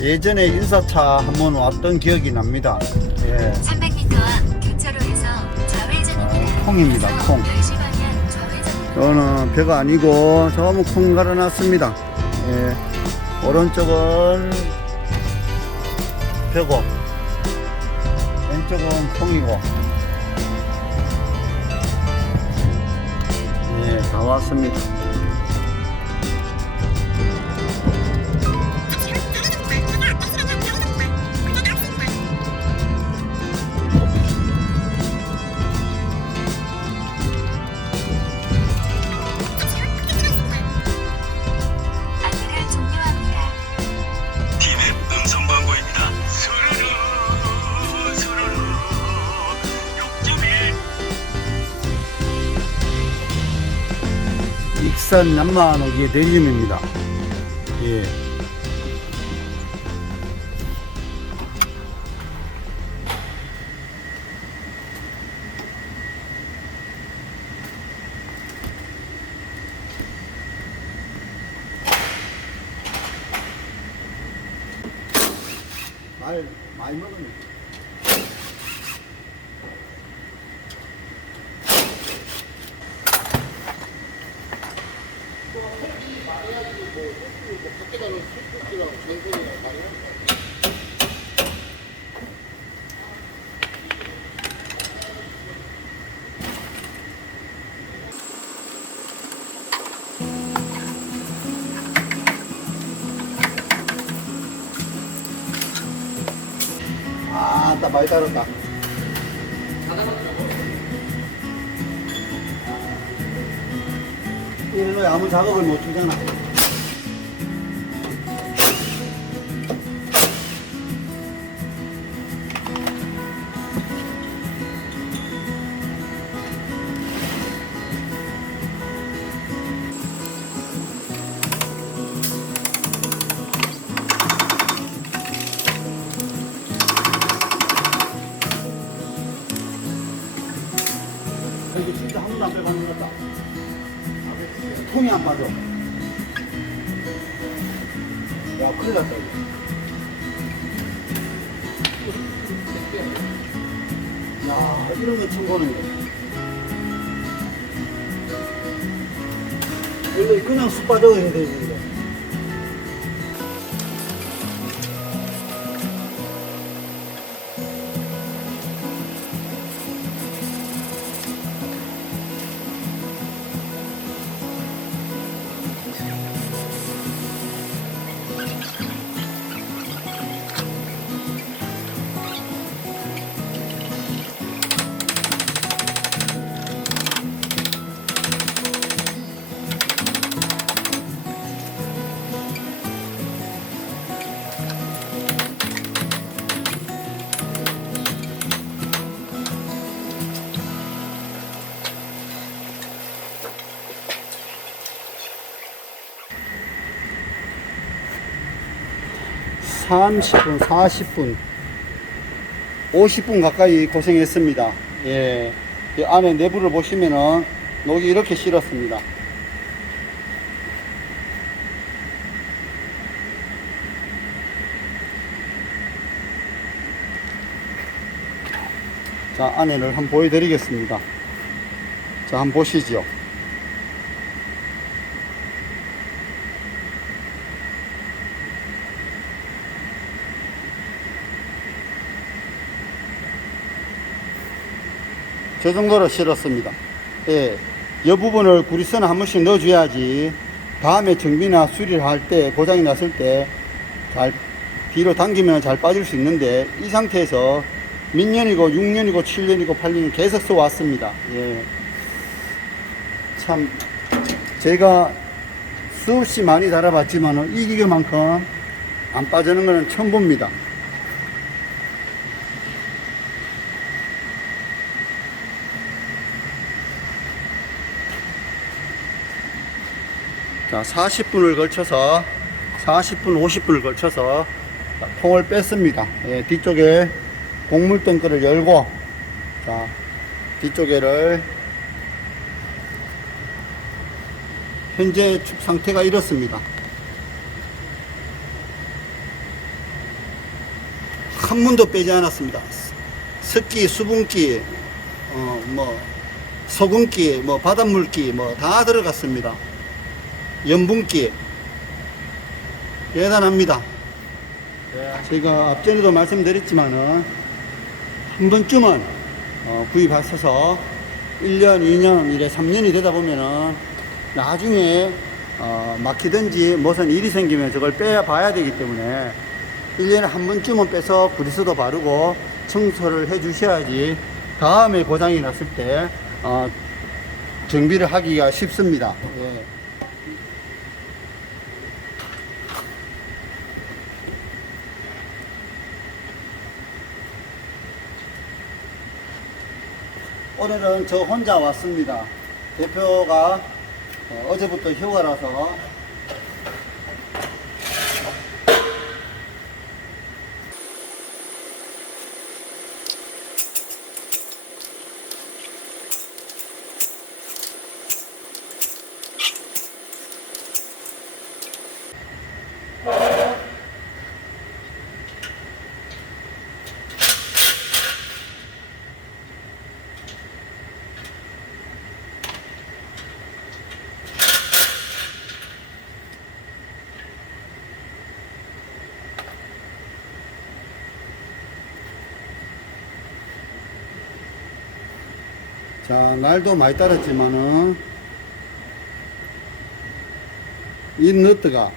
예전에 인사차 한번 왔던 기억이 납니다. 예. 300m 앞 교차로에서 좌회전입니다. 어, 콩입니다, 콩. 10시 방향 좌회전입니다. 저는 벼가 아니고 저는 콩 갈아놨습니다. 예. 오른쪽은 벼고 왼쪽은 콩이고 예, 다 왔습니다. 6.1 익산 남만옥의 내림입니다. 예. 아, 나 많이 따랐다. 일로 아무 작업을 못 주잖아. 앞에 만들었다. 통이 안 빠져. 야, 큰일 났다, 이거. 야, 이런 거 처음 보는 거. 이거 그냥 쑥 빠져야 되지, 이거. 30분, 40분, 50분 가까이 고생했습니다. 예. 안에 내부를 보시면은 녹이 이렇게 실었습니다. 자, 안에를 한번 보여드리겠습니다. 자, 한번 보시죠. 저 정도로 실었습니다. 예. 이 부분을 구리선을 한 번씩 넣어줘야지 다음에 정비나 수리를 할 때 고장이 났을 때잘 뒤로 당기면 잘 빠질 수 있는데 이 상태에서 몇 년이고 6년이고 7년이고 8년이 계속 써 왔습니다. 예. 참 제가 수없이 많이 달아봤지만 이 기계만큼 안 빠지는 거는 처음 봅니다. 자, 40분을 걸쳐서 40분, 50분을 걸쳐서 자, 통을 뺐습니다. 예, 뒤쪽에 곡물 덩크를 열고 자, 뒤쪽에를 현재 축 상태가 이렇습니다. 한 문도 빼지 않았습니다. 습기, 수분기, 어, 뭐, 소금기, 뭐, 바닷물기, 뭐, 다 들어갔습니다. 염분기. 대단합니다. 제가 앞전에도 말씀드렸지만은, 한 번쯤은, 어, 구입하셔서 1년, 2년, 이래 3년이 되다 보면은, 나중에, 어, 막히든지 무슨 일이 생기면 저걸 빼야 봐야 되기 때문에, 1년에 한 번쯤은 빼서 구리스도 바르고 청소를 해 주셔야지 다음에 고장이 났을 때 어, 정비를 하기가 쉽습니다. 예. 오늘은 저 혼자 왔습니다. 대표가 어, 어제부터 휴가라서 자, 날도 많이 따랐지만은, 이 너트가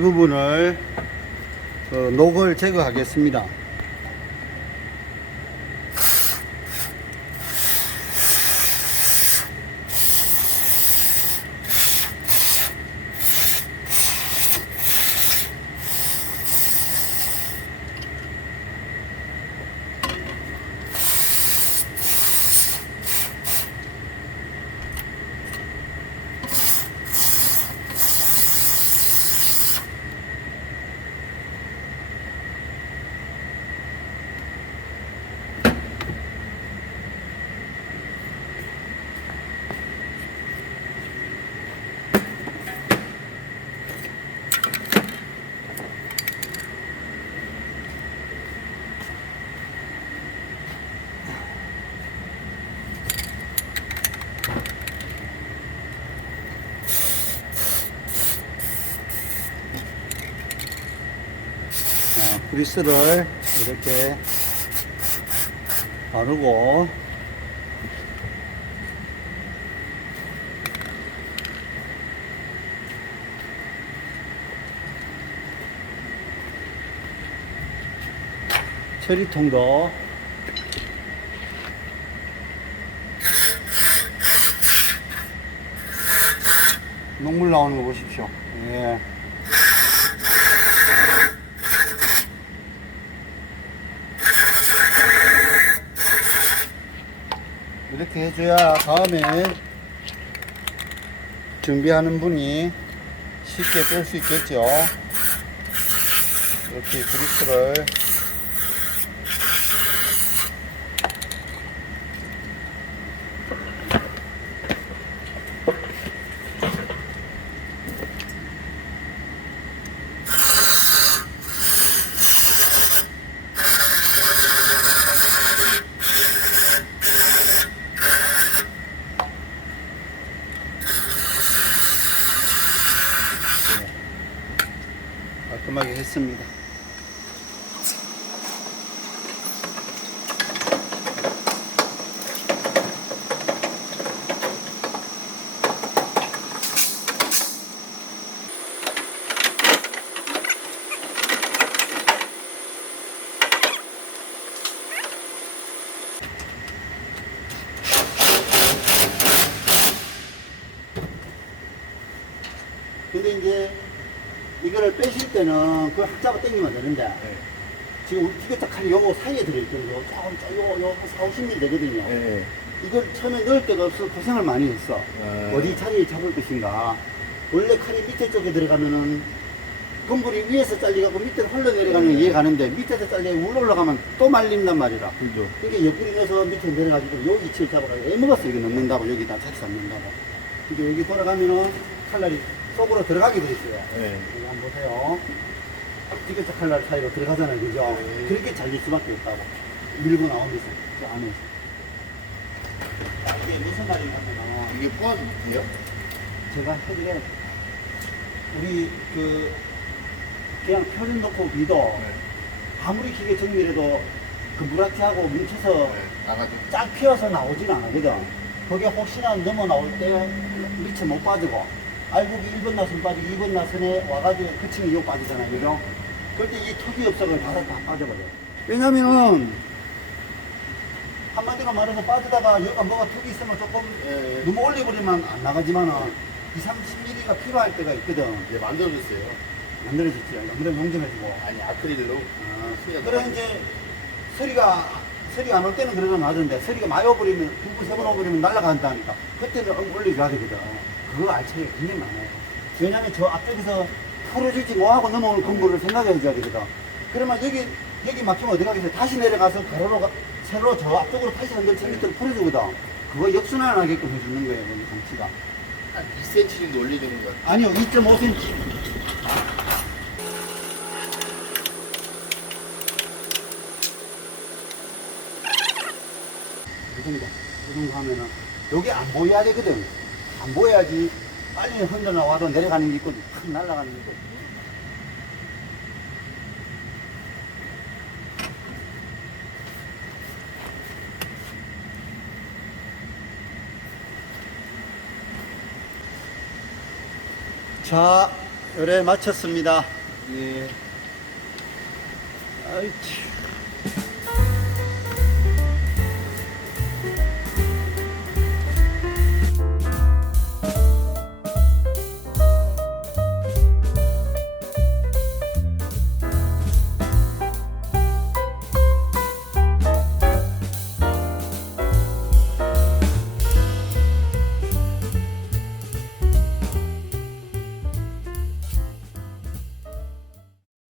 부분을 어, 녹을 제거하겠습니다. 어, 그리스를 이렇게 바르고 처리통도 녹물 나오는 거 보십시오. 예. 이렇게 해줘야 다음에 준비하는 분이 쉽게 뺄 수 있겠죠. 이렇게 그리스를 깔끔하게 했습니다. 근데 이제 이거를 빼실 때는 그 학자가 당기면 되는데 네. 지금 우리 티격자 칼이 요거 사이에 들어있거든요. 조금 저- 요, 요, 한 4, 50mm 되거든요. 네. 이걸 처음에 넣을 데가 없어서 고생을 많이 했어. 아. 어디 자리에 잡을 것인가. 원래 칼이 밑에 쪽에 들어가면은 건물이 위에서 잘리가고 밑으로 흘러내려가면 네. 이해 가는데 밑에서 잘려 위로 올라가면 또 말린단 말이라. 그죠. 이게 옆구리 넣어서 밑에 내려가지고 여기 위치를 잡아가지고 애먹었어 이거 넣는다고 여기다 자치 잡는다고. 근데 여기 돌아가면은 칼날이 속으로 들어가게 돼 있어요. 네. 여기 한번 보세요. 티격자 칼날 사이로 들어가잖아요. 그죠? 네. 그렇게 잘릴 수밖에 없다고. 밀고 나오면서 그 안에서. 이게 무슨 말이냐면 이게 포함돼요? 제가 해드려 우리 그 그냥 표준 놓고 비도 네. 아무리 기계 정밀해도 그 무라티하고 뭉쳐서 네. 나가죠. 쫙 피어서 나오진 않거든. 그게 혹시나 넘어 나올 때 밑에 못 빠지고 알곡이 1번 나선 빠지고 2번 나선에 와가지고 그층이 요 빠지잖아요. 그죠? 그럴 때이 턱이 없어서 바닥 다 빠져버려요. 왜냐면은 한마디로 말해서 빠지다가 여기가 뭐가 턱이 있으면 조금 예. 너무 올려버리면 안 나가지만은 2, 30mm가 필요할 때가 있거든. 이제 만들어졌어요. 만들어졌지. 만들어 용접해주고. 아니 아크릴로. 아, 수리가 그래 이제 서리가 서리가 안 올 때는 그래도 놔두는데 서리가 많이 오버리면 두 번, 세 번 오버리면 날아간다니까 그때는 엉- 올려줘야 되거든 그거 알 차이가 굉장히 많아요. 왜냐면 저 앞쪽에서 풀어줄지 뭐하고 넘어오는 건물을 생각해 줘야 되거든 그러면 여기 여기 막히면 어디 가겠어요? 다시 내려가서 가로로 가- 세로 저 앞쪽으로 다시 한번 천 밑으로 풀어주거든. 그거 역순환하게끔 해주는 거예요 여기 장치가. 한 2cm 정도 올려주는 것 같아요. 아니요 2.5cm 이 정도 이 정도 하면은 여기 안 보여야 되거든 안 보여야지 빨리 흔들어 나와도 내려가는 게 있거든 탁 날아가는 게 있거든 자, 열에 마쳤습니다. 예. 아이치.